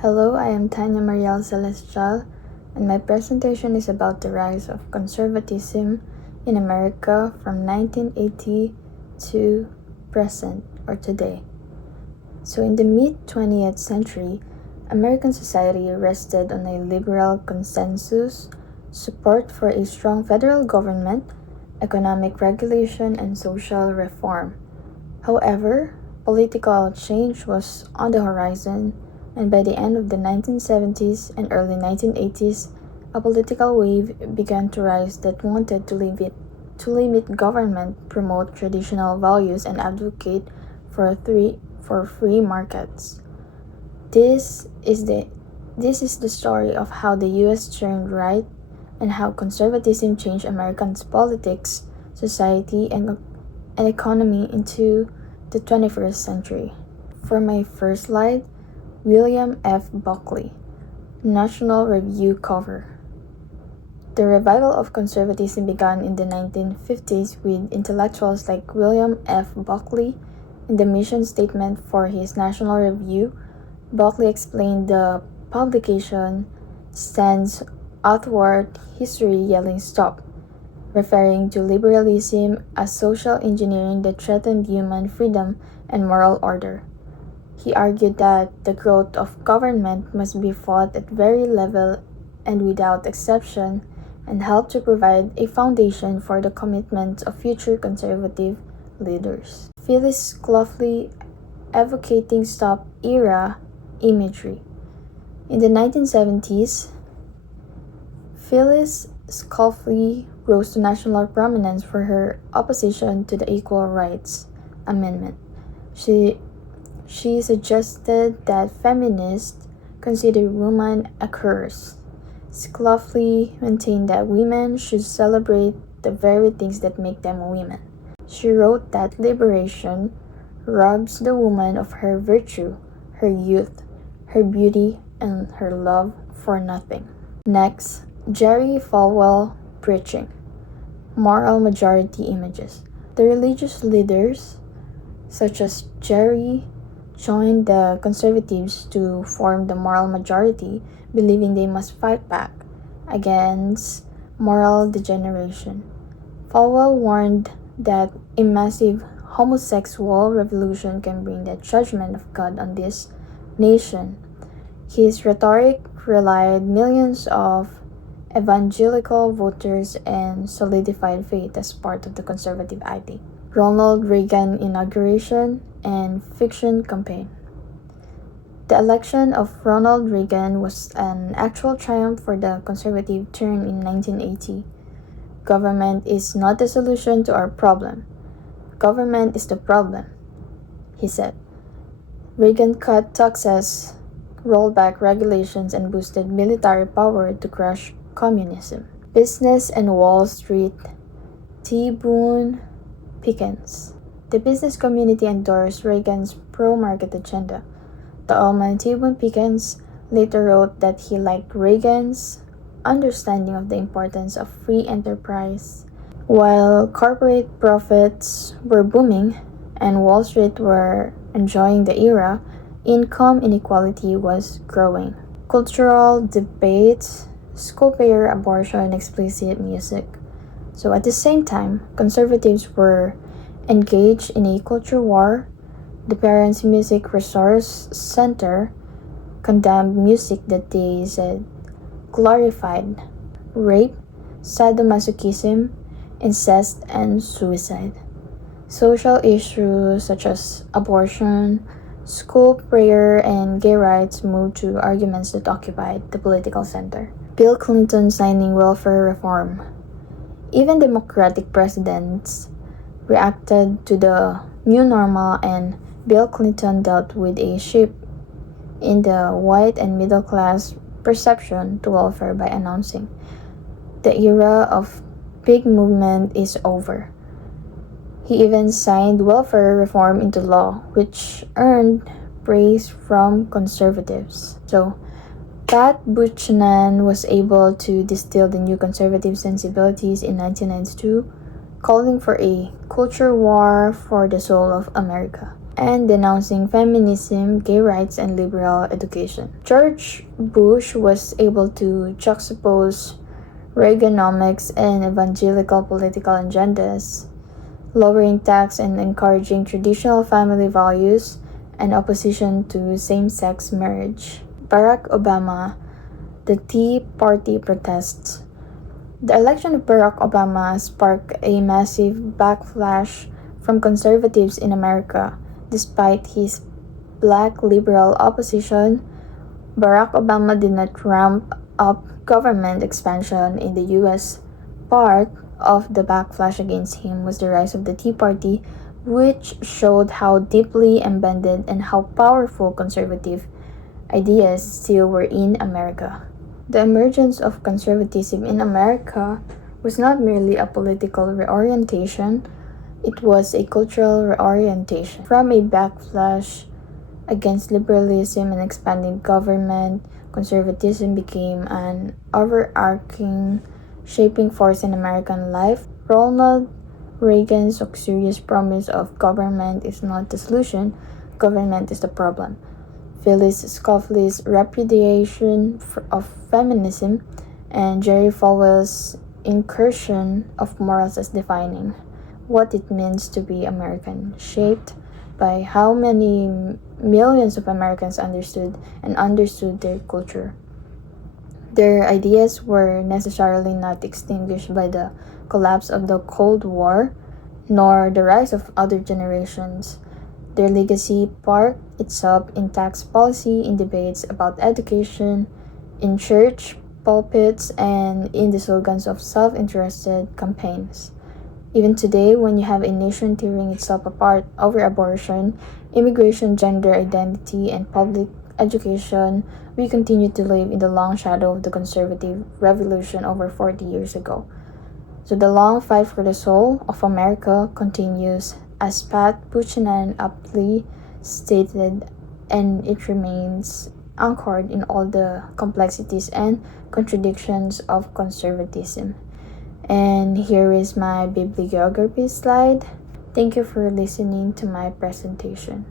Hello, I am Tanya Mariel Celestial, and my presentation is about the rise of conservatism in America from 1980 to present or today. So, in the mid 20th century, American society rested on a liberal consensus, support for a strong federal government, economic regulation, and social reform. However, political change was on the horizon, and by the end of the 1970s and early 1980s, a political wave began to rise that wanted to limit government, promote traditional values, and advocate for free markets. This is the story of how the US turned right and how conservatism changed Americans' politics, society, and economy into the 21st century. For my first slide, William F. Buckley, National Review cover. The revival of conservatism began in the 1950s with intellectuals like William F. Buckley. In the mission statement for his National Review, Buckley explained the publication stands athwart history yelling stop, referring to liberalism as social engineering that threatened human freedom and moral order. He argued that the growth of government must be fought at very level and without exception, and help to provide a foundation for the commitment of future conservative leaders. Phyllis Schlafly advocating stop era imagery. In the 1970s, Phyllis Schlafly rose to national prominence for her opposition to the Equal Rights Amendment. She suggested that feminists consider women a curse. Schlafly maintained that women should celebrate the very things that make them women. She wrote that liberation robs the woman of her virtue, her youth, her beauty, and her love for nothing. Next, Jerry Falwell preaching. Moral majority images. The religious leaders, such as Jerry, joined the conservatives to form the moral majority, believing they must fight back against moral degeneration. Falwell warned that a massive homosexual revolution can bring the judgment of God on this nation. His rhetoric relied millions of evangelical voters and solidified faith as part of the conservative ID. Ronald Reagan inauguration and fiction campaign. The election of Ronald Reagan was an actual triumph for the conservative turn in 1980. Government is not the solution to our problem. Government is the problem, he said. Reagan cut taxes, rolled back regulations, and boosted military power to crush communism. Business and Wall Street. T. Boone Pickens. The business community endorsed Reagan's pro-market agenda. The Alman T. Boone Pickens later wrote that he liked Reagan's understanding of the importance of free enterprise. While corporate profits were booming and Wall Street were enjoying the era, income inequality was growing. Cultural debates, school-payer abortion, explicit music. So at the same time, conservatives were engaged in a culture war. The Parents Music Resource Center condemned music that they said glorified rape, sadomasochism, incest, and suicide. Social issues such as abortion, school prayer, and gay rights moved to arguments that occupied the political center. Bill Clinton signing welfare reform. Even Democratic presidents reacted to the new normal, and Bill Clinton dealt with a shift in the white and middle class perception to welfare by announcing, "The era of big movement is over." He even signed welfare reform into law, which earned praise from conservatives. So, Pat Buchanan was able to distill the new conservative sensibilities in 1992, calling for a culture war for the soul of America. and denouncing feminism, gay rights, and liberal education. George Bush was able to juxtapose Reaganomics and evangelical political agendas, lowering tax and encouraging traditional family values and opposition to same-sex marriage. Barack Obama, the Tea Party protests. The election of Barack Obama sparked a massive backlash from conservatives in America. Despite his black liberal opposition, Barack Obama did not ramp up government expansion in the U.S. Part of the backlash against him was the rise of the Tea Party, which showed how deeply embedded and how powerful conservative ideas still were in America. The emergence of conservatism in America was not merely a political reorientation, it was a cultural reorientation. From a backlash against liberalism and expanding government, conservatism became an overarching, shaping force in American life. Ronald Reagan's uxorious promise of government is not the solution, government is the problem. Phyllis Schlafly's repudiation of feminism, and Jerry Falwell's incursion of morals as defining what it means to be American, shaped by how many millions of Americans understood their culture. Their ideas were necessarily not extinguished by the collapse of the Cold War, nor the rise of other generations. Their legacy parked itself in tax policy, in debates about education, in church pulpits, and in the slogans of self-interested campaigns. Even today, when you have a nation tearing itself apart over abortion, immigration, gender identity, and public education, we continue to live in the long shadow of the conservative revolution over 40 years ago. So the long fight for the soul of America continues, as Pat Buchanan aptly stated, and it remains anchored in all the complexities and contradictions of conservatism. And here is my bibliography slide. Thank you for listening to my presentation.